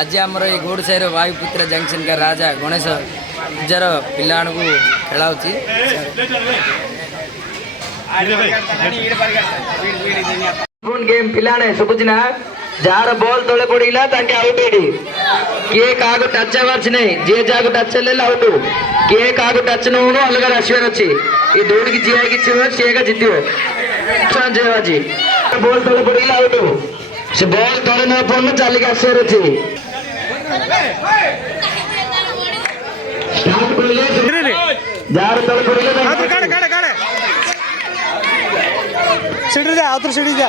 ଆଜି ଆମର ଏଇ ଗୋଡ଼ ସାହିର ବାୟୁପୁତ୍ର ଜଙ୍କସନ୍ का राजा गणेश ପୂଜାର ପିଲାମାନଙ୍କୁ ଖେଳାଉଛି। गेम पिलाने सुबुजना जार बॉल तले पड़ीला ताके आउट हेडी के कागो टच आवर्स नहीं जे जागो टच ले आउट के कागो टच न होनो अलग राशिवर अछि ये दौड़ की जिया की छे सेगा जितियो संजय बाजी बॉल तले पड़ीला आउट से बॉल तले न पड़न चाली के आसर अछि स्टार्ट करले जार तले पड़ीला आतर काढे काढे काढे सीढ़ी जा आतर सीढ़ी जा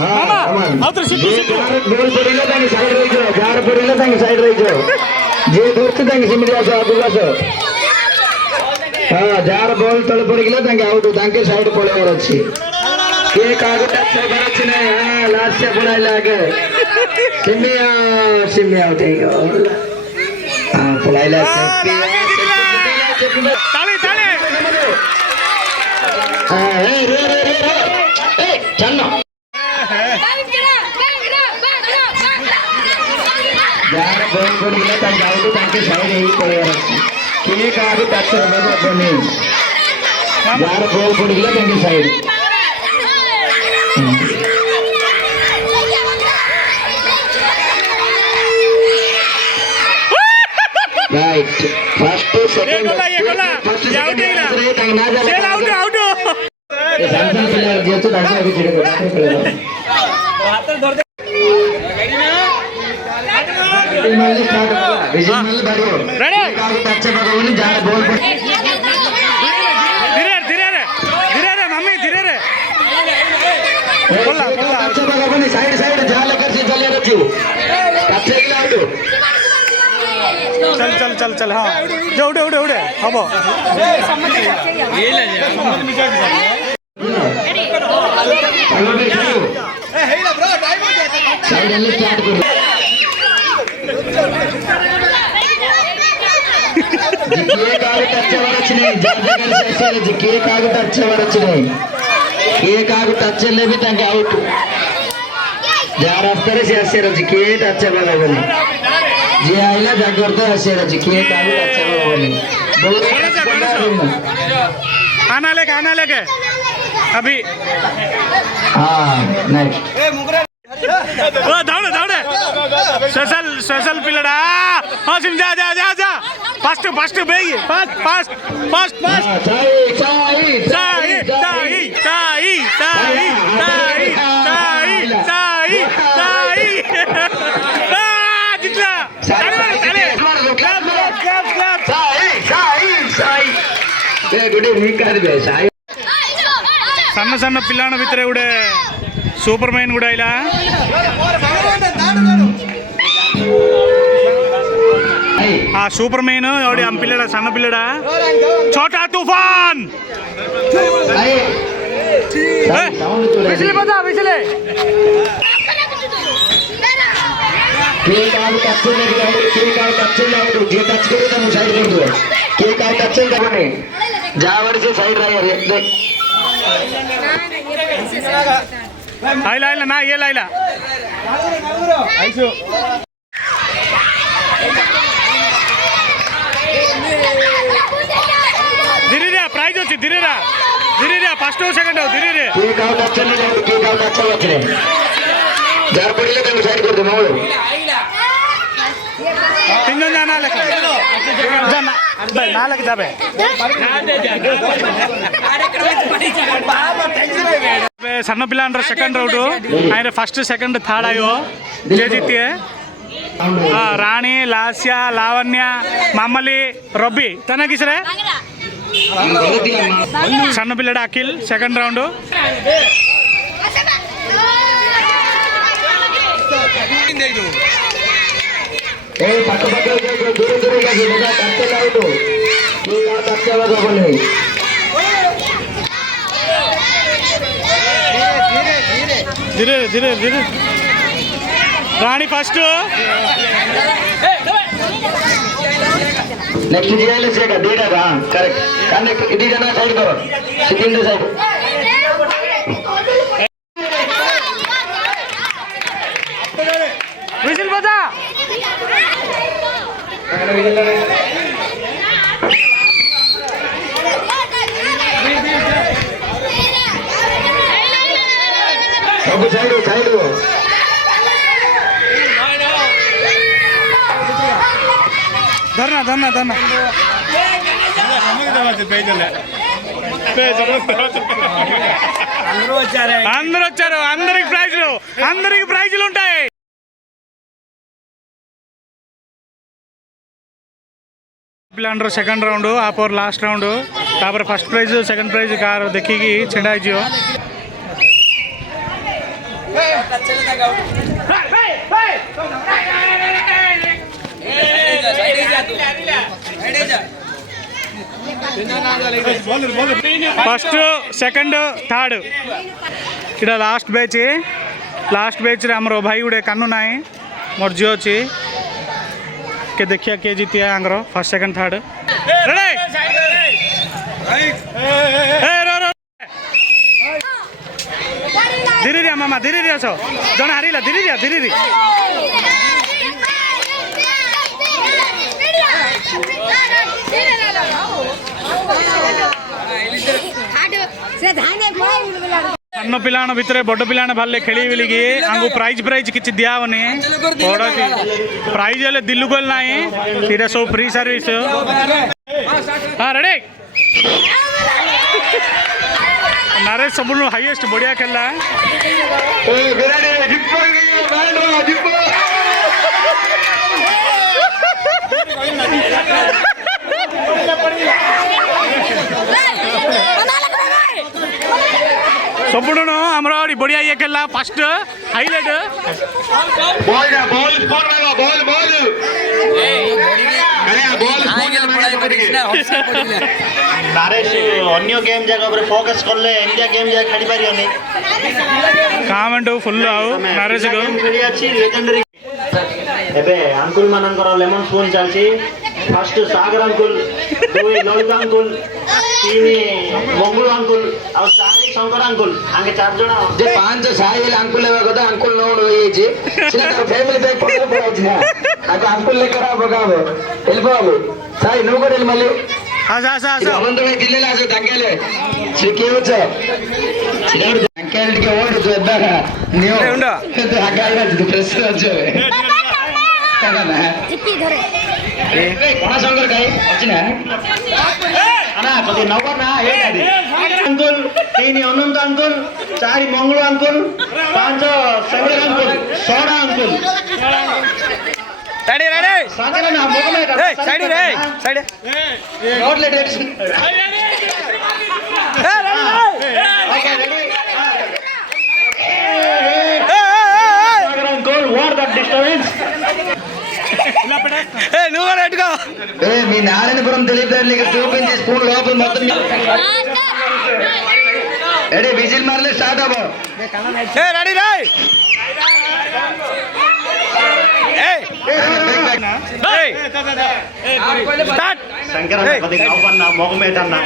मामा आतर सीढ़ी सीढ़ी गोल पड़ीला ताके साइड रही जो जार पड़ीला ताके साइड रही जो जे दूर से ताके सिमरी आसो आगु आसो हां जार बॉल तले पड़ीला ताके आउट ताके साइड पड़े और अछि के कागो टच कर अछि नै हां लास्ट से बनाइला आगे सिमी आउट है हां पलाइला ताली ताली हां रे ए चन्ना यार बॉल पड़ीला ताके आउट ताके साइड ही पड़े और अछि के कागो टच कर बने यार बॉल पड़ीला ताके साइड राइट फर्स्ट सेकंड ये गोला ये आउट है ना चल आउट आउट ये सैमसंग प्लेयर जे तो दांसा भी चिड़े कर हाथ धर दे माल स्टार्ट विजय माल बारो रेडी अच्छा भगवान जा बॉल धीरे रे मम्मी धीरे रे बोला अच्छा भगवान साइड साइड जा लेकर से चले रखो काचे गिला आउट चल चल चल चल हाँ जो उड़े उड़े उड़े हबो ये ले जा हेला ब्रो टाइम हो जाता साइड में स्टार्ट करो जिके कागो टच वरच नहीं जाजगर से जिके कागो टच वरच नहीं के कागो टच ले भी ताके आउट जा रास्ते से ऐसे जिके टच बगल जे आइला जागरते ऐसे जिके कागो टच बगल आना लेके अभी हां नेक्स्ट ओ दौड़े स्पेशल पिलड़ा हां सिम जा फास्ट बेई फास्ट चाई जितना चले क्लैप साई गुड इवनिंग कर बे साई ಸಣ್ಣ ಪಿಲ್ಲಾಣ ಬಿತ್ತರೆ ಗುಡೆ ಸೂಪರ್ ಮೈನ್ ಗುಡ ಇಲ್ಲ ಆ ಸೂಪರ್ ಮೈನ್ ನೋಡಿ ಆ ಪಿಲ್ಲಡ ಸಣ್ಣ ಪಿಲ್ಲಡ ಛೋಟಾ ತೂಫಾನ್ ಬಿಸಿಲಿ ಬದಾ ಬಿಸಿಲಿ के काल टच ले के काल टच ले जे टच करे तो साइड कर दो के काल टच ले बने जावर से साइड रहा है देख आइला ना ये लाइला आइसो धीरे रे प्राइज अछि धीरे रे फर्स्ट सेकंड धीरे रे के काल टच ले के काल टच ले जार पड़ीले तो साइड कर दो मावलो तीन जाना लेके जाना नालक जाबे ಸಣ್ಣ ಪಿಲ್ಲ ಅಂದ್ರೆ ಸೆಕೆಂಡ್ ರೌಂಡು ಆಯ್ತು ಫಸ್ಟ್ ಸೆಕೆಂಡ್ ಥರ್ಡ್ ಆಯೋ ಜೇಜಿತಿ ರಾಣಿ ಲಾಸ್ಯ ಲಾವಣ್ಯ ಮಾಮಲಿ ರಬ್ಬಿ ತನಗಿಸ್ರೆ ಸಣ್ಣ ಪಿಲ್ಲಡ ಅಖಿಲ್ ಸೆಕೆಂಡ್ ರೌಂಡು ए पक्क दूर लगा टच आउट के काल टच लगा बोले धीरे रानी फर्स्ट नेक्स्ट जीआईएल से का देगा हां करेक्ट कनेक्ट इडी जाना साइड करो సెకండ్ సైడ్ విజిల్ పోతా సైడ్ సైడ్ ధర్నా ధర్నా ధర్నా అందరూ వచ్చారు, అందరికి ప్రైజులు ఉంటాయి. पिलांडर सेकंड राउंड आप और लास्ट राउंड तापर फर्स्ट प्राइज सेकंड प्राइज कार देखिकी छेड़ाइजियो फर्स्ट सेकंड थर्ड इड़ा लास्ट बैच आमर भाई गुड़े कन्नु नाई मोर झील अच्छी के देखिए के जीती है आंग्रो फर्स्ट सेकंड थर्ड धीरे दिया मामा धीरे दिया सो जन हारिला धीरे दिया सन्न पिलाण भितर बड़ पिलाण भाले खेली बिलिकी आंगु प्राइज किछि दियावनी बड़ प्राइज हेले दिल्लुगल नाही इटा सब फ्री सर्विस हां रेडी नरेश सबनु हाईएस्ट बढ़िया खेलला सबुन आमर बढ़िया ये खेलला फर्स्ट हाईलाइट नारेश अन्य गेम जगह पर फोकस करले इंडिया गेम जगह खेली पारियोनी कामेंट फुल आउ नारेश को खेली अछि लेजेंडरी एबे अंकुल मानकर लेमन स्पून चलछि फर्स्ट सागर अंकुल दुई ललित अंकुल तीन मंगल अंकुल और चार शंकर अंकुल आगे चार जना जे पांच साई अंकुल लेवा कदा अंकुल नोड होईछि सिना फैमिली पैक पकड़ पड़छना आको अंकुल लेकर आ बगावे एल्बाबु साई नो कोडेल मल्ली आजा अवंत भाई दिल्लेला आसो दांकेले से केवच सिना दांकेल के ओल्ड जो एबारा नियो उंडा तो आगाइरा जो प्रेस अजवे काना जित्ती धरे ए कोना शंकर गाई अछिना अना कदी नंबर ना हे दादी अंकुल तीन अनंत अंकुल चार मंगल अंकुल पांच शंकर अंकुल सोडा अंकुल रेडी सागर ना मोगमे side note late okay ready Sagar uncle what that disturbance ए मी నారాయణపురం తెలియదారులకి చూపించి స్కూల్ లోపల మొత్తం రెడీ విజిల్ మారలే స్టార్ట్ అవ్వ रेडी स्टार्ट शंकर कदी नंबर ना मोगमे ना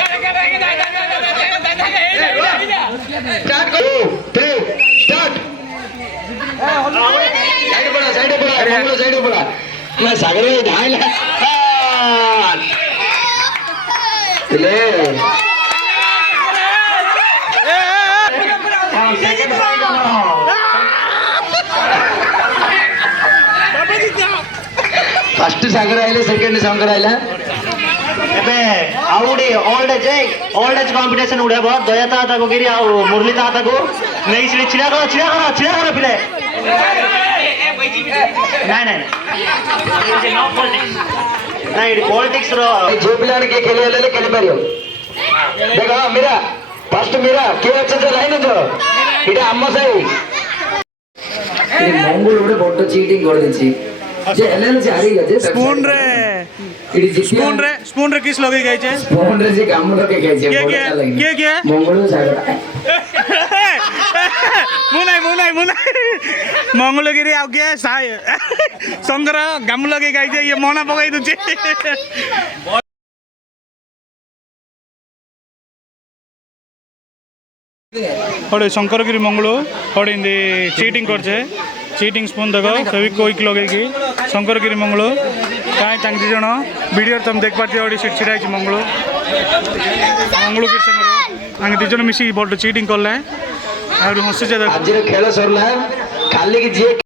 स्टार्ट करो 3 स्टार्ट साइड पड़ा मंगलो साइड पड़ा मैं सागर में ढाईला ले फर्स्ट सागर आइले सेकंड शंकर आइला एबे आउडी ओल्ड एज कंपटीशन उड़े बहुत दया ता को गिरी आ मुरली ता को नहीं सिले छिड़ा करो पिले नहीं पॉलिटिक्स रो जो पिलाने के खेले ले खेली पारियो देखो मेरा फर्स्ट मेरा के अच्छा तो लाइन तो इडा अम्मा साई मंगल उड़े बड्ड चीटिंग कर देछि जे एलएल जारी गजे स्पून रे इडी जितिया स्पून रे किस लगे गई छे स्पून रे जे काम लगे गई छे के मंगल सागर मुनाई मंगलगिरी आगे शंकर गाम लगे गई ये मना पकई दूचे हटे शंकरगिरी मंगलू हटे चीटिंग करछे चीटिंग स्पून देख फेविक्विक लगे शंकरगिरी मंगलू कहीं दी जन वीडियो तुम देख पार्थ सीट छिड़ा मंगलू मंगलू कृष्ण दीज मिसी बड़ चीटिंग कले हसी खेल सरला खाली